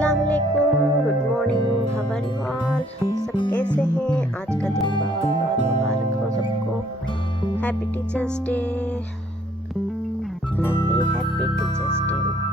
अस्सलाम वालेकुम, good morning, how are you all. सब कैसे हैं? आज का दिन बहुत बहुत मुबारक हो सबको। Happy teachers day, happy happy teachers day.